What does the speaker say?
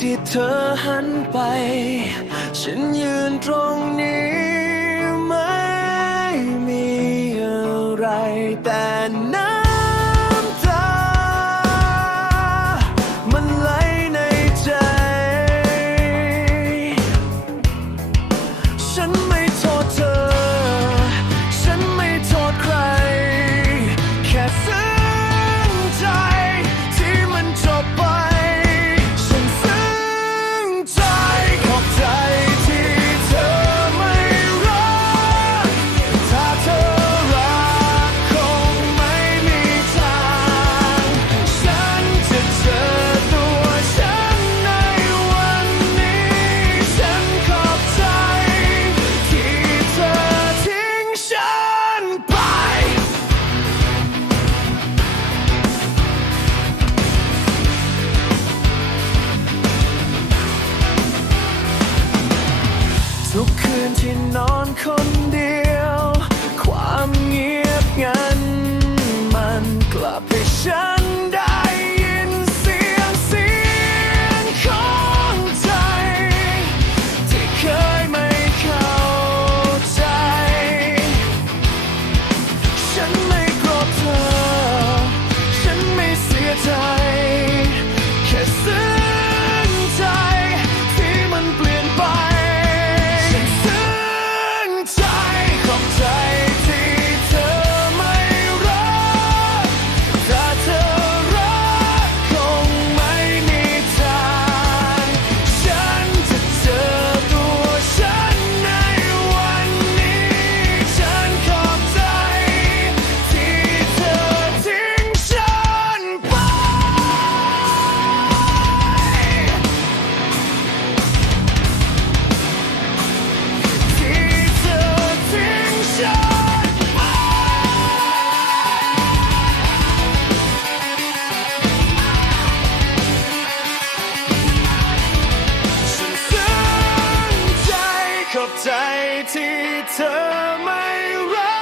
ที่เธอหันไป ฉันยืนตรงนี้ ทุกคืนที่นอนคนเดียว ความเงียบงันมันกลับให้ฉัน อบใจที่เธอไม่รัก